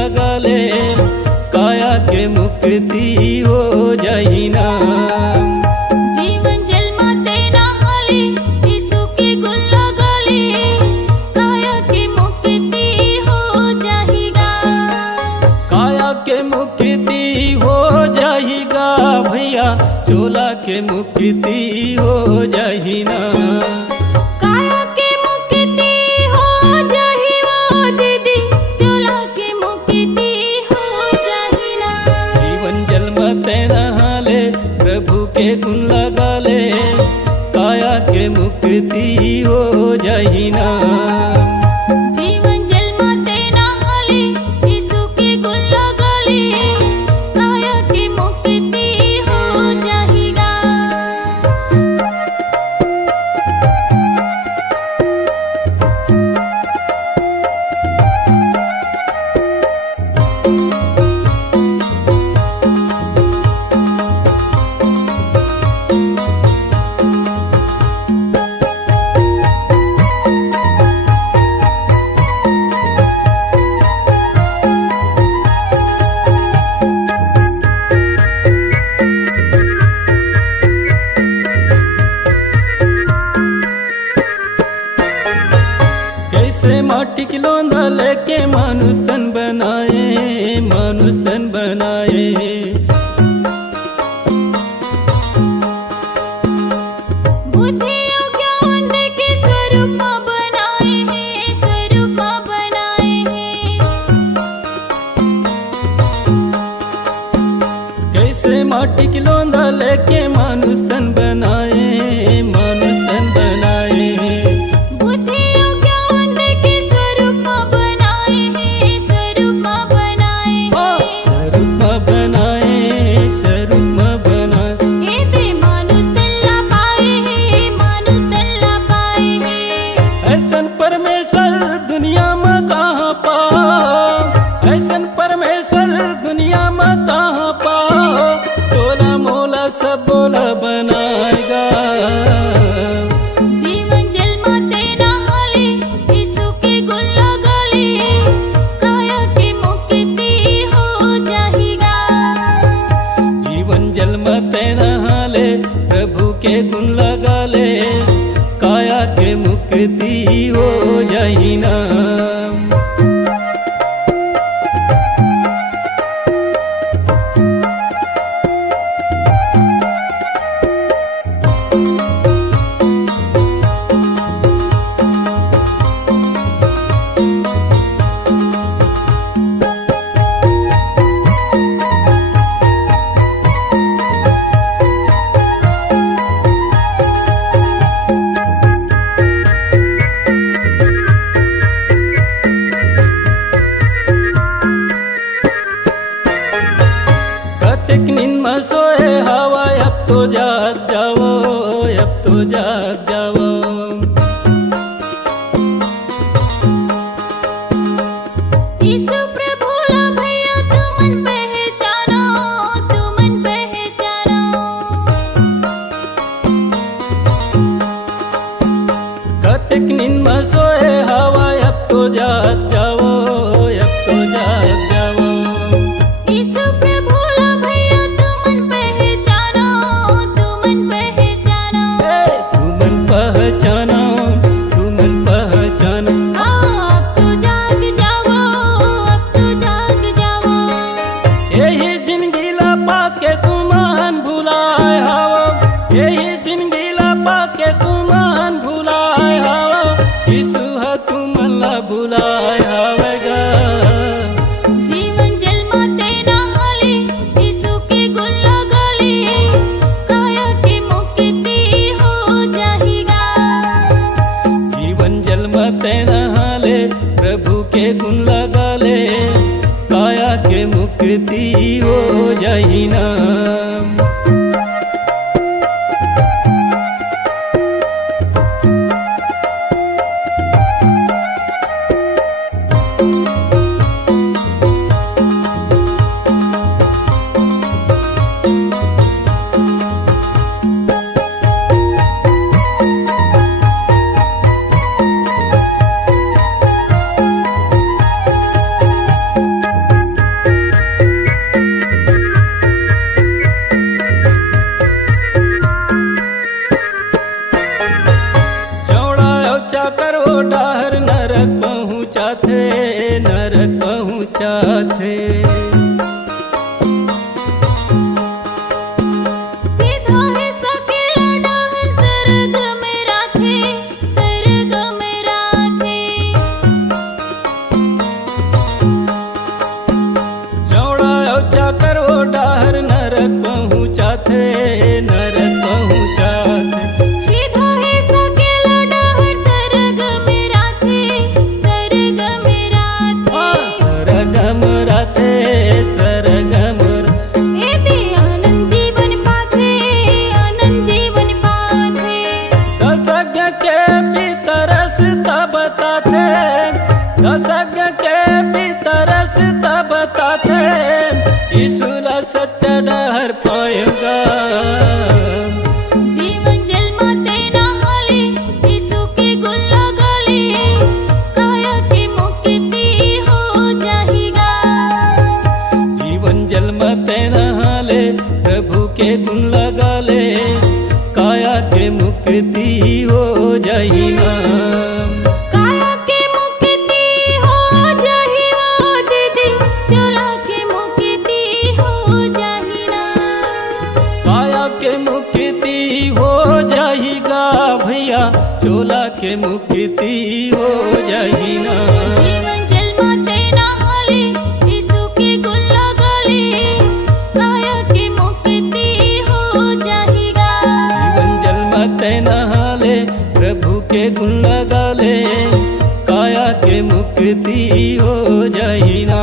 लगा ले, काया के मुक्ति हो जाही ना। जीवन जल माते नहाले, यीशु के गुण लगा ले, काया के मुक्ति हो जाएगा। काया के मुक्ति हो जाएगा भैया, चोला के मुक्ति हो जाही ना। काया के मुक्ति हो जाही वो दीदी, चोला के मुक्ति हो जाही ना। जीवन जल मते नहाले, प्रभु के गुण लगा ले, काया के मुक्ति हो जाही ना। जीवन जल माते नहाले, यीशु के गुण लगा ले, काया के मुक्ति हो जाएगा। कैसे माटी की लोंदा लेके मानुष तन बनाए, मानुष तन बनाए। बुद्धि और ज्ञान के स्वरूप बनाए हैं, स्वरूप बनाए हैं। कैसे माटी की लोंदा लेके मानुष तन बनाए, मानुष तन बनाए। बुद्धि और ज्ञान के स्वरूप बनाए हैं, स्वरूप बनाए हैं। स्वरूप बनाए, स्वरूप बनाए। एते मानुष तल्ला पाए हैं, मानुष तल्ला पाए हैं। ऐसन परमेश्वर दुनिया में कहाँ पाओ, ऐसन परमेश्वर दुनिया में कहाँ पाओ। तोला मोला सब बोला बनाएगा। जीवन जल माते नहाले, यीशु के गुण लगा ले, काया के मुक्ति हो जाएगा। जीवन जल मते नहाले, प्रभु के गुण लगा ले, काया के मुक्ति हो जाही ना। कतिक नींद में सोए हवा, अब तो जाग जाओ, अब तो जाग जाओ। यीशु प्रभु ला भैया, तुमन पहचानो, तुमन पहचानो। कतिक नींद में सोए हवा, अब तो जाग जाओ, अब तो जाग जाओ। यीशु प्रभु ला भैया, तुमन पहचानो, तुमन पहचानो। तुमन पहचानो, तुमन पहचानो। अब तो जाग जाओ, अब तो जाग जाओ। यही जिंदगी ला पाके तुमान भुलाए हवा, यही जिंदगी ला पाके तुमान भुलाए हवा। यीशु है तुमन ला भुलाए हवेगा। जीवन जल माते नहाले, यीशु के गुण लगा ले, काया के मुक्ति हो जाएगा। जीवन जल मते नहाले, प्रभु के गुण लगा ले, काया के मुक्ति हो जाही ना। साथे। सीधा है सकेला डाहर सरग में राखे, सरग में राखे। चौड़ा औचा करवो डाहर नरक पहुँचा थे, नरक पहुँचा थे। सीधा है सकेला डाहर सरग में राखे, सरग में राखे। सरगम राथे, सरगम एते आनंद जीवन पाथे, आनंद जीवन पाथे। दसज्ञ के पितरस तब ताथे, दसज्ञ के पितरस तब ताथे। ईसुला सच्चा डहर पाएगा। जीवन जल माते नहाले, यीशु के गुण लगाले, काया के मुक्ति हो जाएगा। जीवन जल मत नहाले, प्रभु के गुण लगा ले, काया के मुक्ति हो जाई ना। काया के मुक्ति हो जाही वो दीदी, चोला के मुक्ति हो जाही ना। काया के मुक्ति हो जाएगा भैया, चोला के मुक्ति हो जाई ना। जीवन जल माते नहाले, यीशु के गुण लगाले, काया के मुक्ति हो जाएगा। जीवन जल मत नहाले, प्रभु के गुण लगा ले, काया के मुक्ति हो जाई ना।